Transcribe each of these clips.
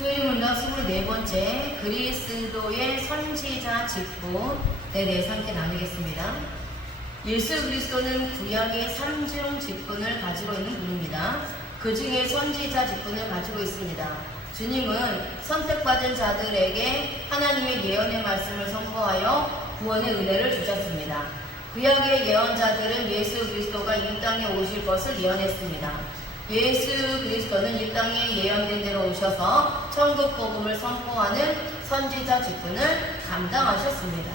수요일 문답 24번째 그리스도의 선지자 직분에 대해서 함께 나누겠습니다. 예수 그리스도는 구약의 3중 직분을 가지고 있는 분입니다. 그 중에 선지자 직분을 가지고 있습니다. 주님은 선택받은 자들에게 하나님의 예언의 말씀을 선포하여 구원의 은혜를 주셨습니다. 구약의 예언자들은 예수 그리스도가 이 땅에 오실 것을 예언했습니다. 예수 그리스도는 이 땅에 예언된 대로 오셔서 천국 복음을 선포하는 선지자 직분을 감당하셨습니다.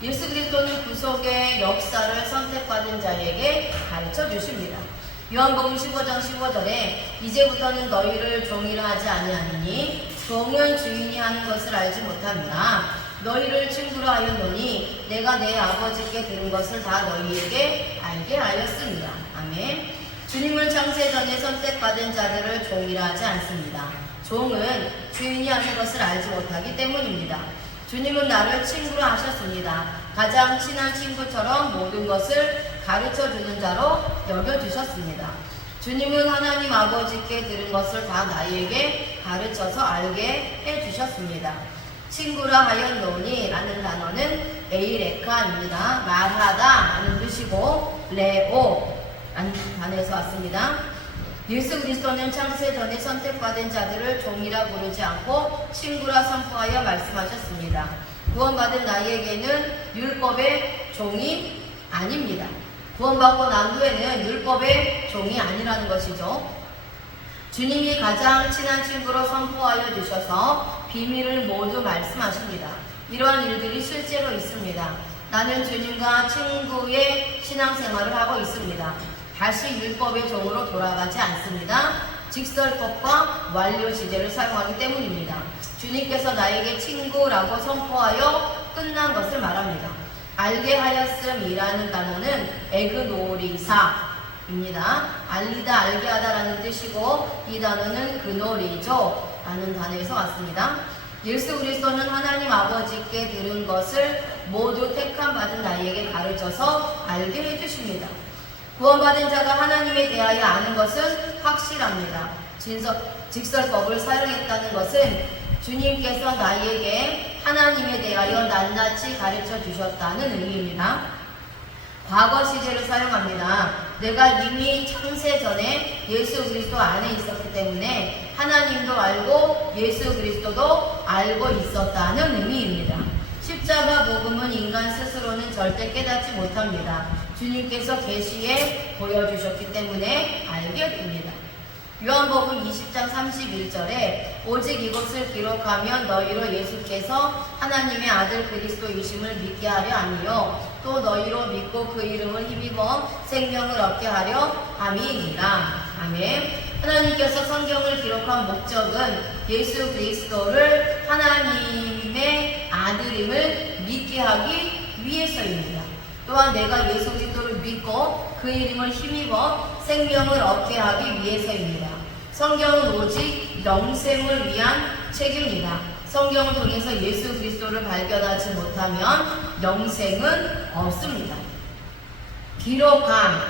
예수 그리스도는 구속의 역사를 선택받은 자에게 가르쳐 주십니다. 요한복음 15장 15절에 이제부터는 너희를 종이라 하지 아니하니 종은 주인이 하는 것을 알지 못하느나 너희를 친구로 하였노니 내가 내 아버지께 들은 것을 다 너희에게 알게 하였습니다. 아멘. 주님은 창세전에 선택받은 자들을 종이라 하지 않습니다. 종은 주인이 하는 것을 알지 못하기 때문입니다. 주님은 나를 친구로 하셨습니다. 가장 친한 친구처럼 모든 것을 가르쳐주는 자로 여겨주셨습니다. 주님은 하나님 아버지께 들은 것을 다 나에게 가르쳐서 알게 해주셨습니다. 친구라 하였노니 라는 단어는 에이레카입니다. 말하다 라는 뜻이고 레오 라는 단어에서 왔습니다. 예수 그리스도는 창세전에 선택받은 자들을 종이라 부르지 않고 친구라 선포하여 말씀하셨습니다. 구원받은 나에게는 율법의 종이 아닙니다. 구원받고 난 후에는 율법의 종이 아니라는 것이죠. 주님이 가장 친한 친구로 선포하여 주셔서 비밀을 모두 말씀하십니다. 이러한 일들이 실제로 있습니다. 나는 주님과 친구의 신앙생활을 하고 있습니다. 다시 율법의 종으로 돌아가지 않습니다. 직설법과 완료 시제를 사용하기 때문입니다. 주님께서 나에게 친구라고 선포하여 끝난 것을 말합니다. 알게 하였음이라는 단어는 에그노리사입니다. 알리다, 알게 하다라는 뜻이고 이 단어는 그노리죠 라는 단어에서 왔습니다. 예수 그리스도는 하나님 아버지께 들은 것을 모두 택함받은 나에게 가르쳐서 알게 해주십니다. 구원받은 자가 하나님에 대하여 아는 것은 확실합니다. 직설법을 사용했다는 것은 주님께서 나에게 하나님에 대하여 낱낱이 가르쳐 주셨다는 의미입니다. 과거 시제를 사용합니다. 내가 이미 창세전에 예수 그리스도 안에 있었기 때문에 하나님도 알고 예수 그리스도도 알고 있었다는 의미입니다. 십자가 복음은 인간 스스로는 절대 깨닫지 못합니다. 주님께서 계시에 보여주셨기 때문에 알게 됩니다. 요한복음 20장 31절에 오직 이것을 기록하면 너희로 예수께서 하나님의 아들 그리스도이심을 믿게 하려 함이요 또 너희로 믿고 그 이름을 힘입어 생명을 얻게 하려 함이니라. 아멘. 하나님께서 성경을 기록한 목적은 예수 그리스도를 하나님의 아들임을 믿게 하기 위해서입니다. 또한 내가 예수 그리스도를 믿고 그 이름을 힘입어 생명을 얻게 하기 위해서입니다. 성경은 오직 영생을 위한 책입니다. 성경을 통해서 예수 그리스도를 발견하지 못하면 영생은 없습니다. 기록함은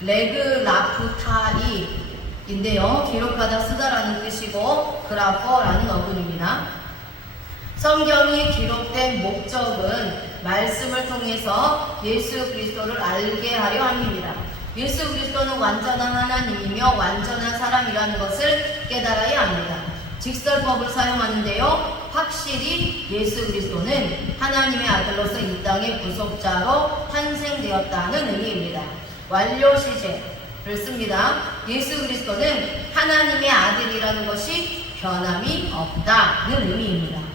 레그라프타이인데요. 기록하다 쓰다라는 뜻이고 그라퍼라는 어근입니다. 성경이 기록된 목적은 말씀을 통해서 예수 그리스도를 알게 하려 함입니다. 예수 그리스도는 완전한 하나님이며 완전한 사람이라는 것을 깨달아야 합니다. 직설법을 사용하는데요. 확실히 예수 그리스도는 하나님의 아들로서 이 땅의 구속자로 탄생되었다는 의미입니다. 완료 시제를 씁니다. 예수 그리스도는 하나님의 아들이라는 것이 변함이 없다는 의미입니다.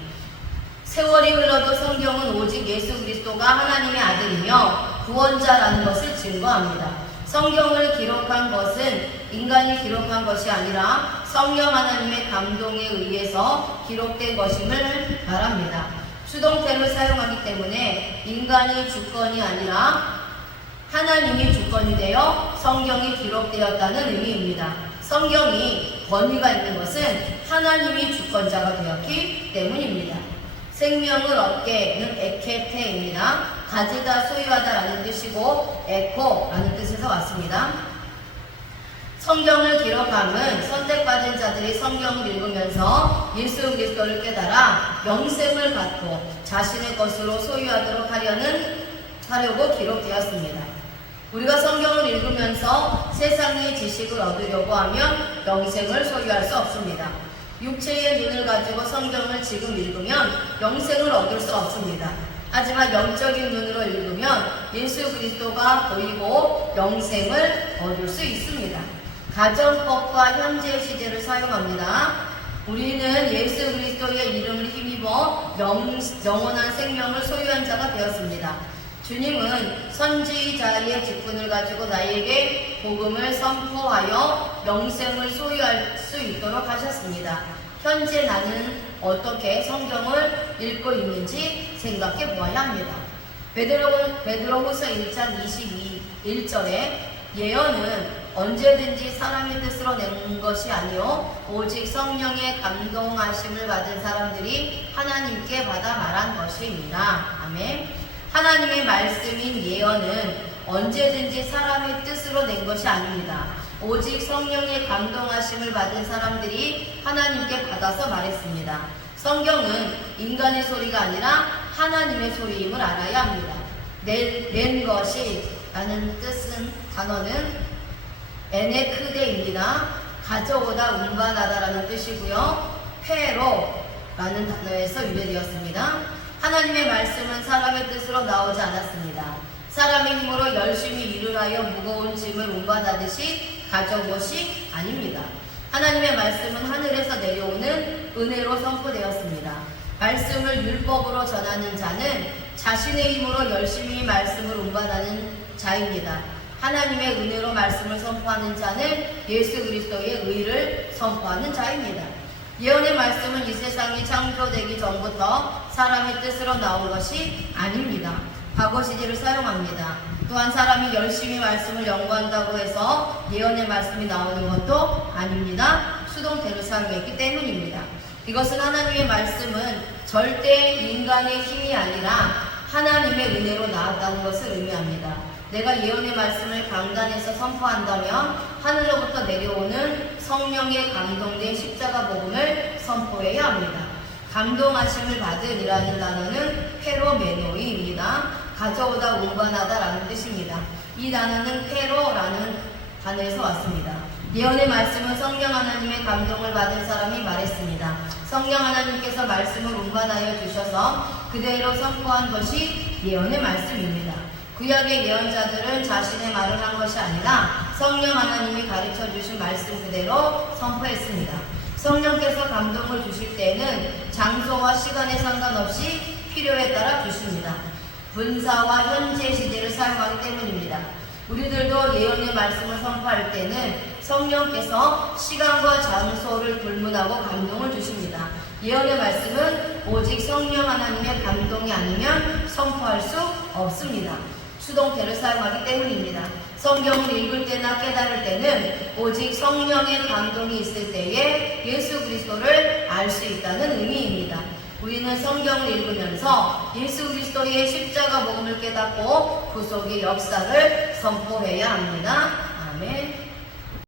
세월이 흘러도 성경은 오직 예수 그리스도가 하나님의 아들이며 구원자라는 것을 증거합니다. 성경을 기록한 것은 인간이 기록한 것이 아니라 성령 하나님의 감동에 의해서 기록된 것임을 말합니다. 수동태를 사용하기 때문에 인간이 주권이 아니라 하나님이 주권이 되어 성경이 기록되었다는 의미입니다. 성경이 권위가 있는 것은 하나님이 주권자가 되었기 때문입니다. 생명을 얻게는 에케테입니다. 가지다, 소유하다 라는 뜻이고 에코라는 뜻에서 왔습니다. 성경을 기록함은 선택받은 자들이 성경을 읽으면서 예수 그리스도를 깨달아 영생을 갖고 자신의 것으로 소유하도록 하려고 기록되었습니다. 우리가 성경을 읽으면서 세상의 지식을 얻으려고 하면 영생을 소유할 수 없습니다. 육체의 눈을 가지고 성경을 지금 읽으면 영생을 얻을 수 없습니다. 하지만 영적인 눈으로 읽으면 예수 그리스도가 보이고 영생을 얻을 수 있습니다. 가정법과 현재 시제를 사용합니다. 우리는 예수 그리스도의 이름을 힘입어 영원한 생명을 소유한 자가 되었습니다. 주님은 선지자의 직분을 가지고 나에게 복음을 선포하여 영생을 소유할 수 있도록 하셨습니다. 현재 나는 어떻게 성경을 읽고 있는지 생각해 보아야 합니다. 베드로후서 1장 21절에 예언은 언제든지 사람의 뜻으로 낸 것이 아니요 오직 성령의 감동하심을 받은 사람들이 하나님께 받아 말한 것입니다. 아멘. 하나님의 말씀인 예언은 언제든지 사람의 뜻으로 낸 것이 아닙니다. 오직 성령의 감동하심을 받은 사람들이 하나님께 받아서 말했습니다. 성경은 인간의 소리가 아니라 하나님의 소리임을 알아야 합니다. 낸 것이 라는 단어는 에네크데입니다. 가져오다 운반하다라는 뜻이고요. 페로라는 단어에서 유래되었습니다. 하나님의 말씀은 사람의 뜻으로 나오지 않았습니다. 사람의 힘으로 열심히 일을 하여 무거운 짐을 운반하듯이 가져온 것이 아닙니다. 하나님의 말씀은 하늘에서 내려오는 은혜로 선포되었습니다. 말씀을 율법으로 전하는 자는 자신의 힘으로 열심히 말씀을 운반하는 자입니다. 하나님의 은혜로 말씀을 선포하는 자는 예수 그리스도의 의를 선포하는 자입니다. 예언의 말씀은 이 세상이 창조되기 전부터 사람의 뜻으로 나온 것이 아닙니다. 과거 시제를 사용합니다. 또한 사람이 열심히 말씀을 연구한다고 해서 예언의 말씀이 나오는 것도 아닙니다. 수동태를 사용했기 때문입니다. 이것은 하나님의 말씀은 절대 인간의 힘이 아니라 하나님의 은혜로 나왔다는 것을 의미합니다. 내가 예언의 말씀을 강단에서 선포한다면 하늘로부터 내려오는 성령의 감동된 십자가 복음을 선포해야 합니다. 감동하심을 받은 이라는 단어는 페로메노이입니다. 가져오다 운반하다 라는 뜻입니다. 이 단어는 페로라는 단어에서 왔습니다. 예언의 말씀은 성령 하나님의 감동을 받은 사람이 말했습니다. 성령 하나님께서 말씀을 운반하여 주셔서 그대로 선포한 것이 예언의 말씀입니다. 구약의 예언자들은 자신의 말을 한 것이 아니라 성령 하나님이 가르쳐 주신 말씀 그대로 선포했습니다. 성령께서 감동을 주실 때는 장소와 시간에 상관없이 필요에 따라 주십니다. 분사와 현재 시제를 사용하기 때문입니다. 우리들도 예언의 말씀을 선포할 때는 성령께서 시간과 장소를 불문하고 감동을 주십니다. 예언의 말씀은 오직 성령 하나님의 감동이 아니면 선포할 수 없습니다. 수동태를 사용하기 때문입니다. 성경을 읽을 때나 깨달을 때는 오직 성령의 감동이 있을 때에 예수 그리스도를 알 수 있다는 의미입니다. 우리는 성경을 읽으면서 예수 그리스도의 십자가 복음을 깨닫고 구속의 역사를 선포해야 합니다. 아멘.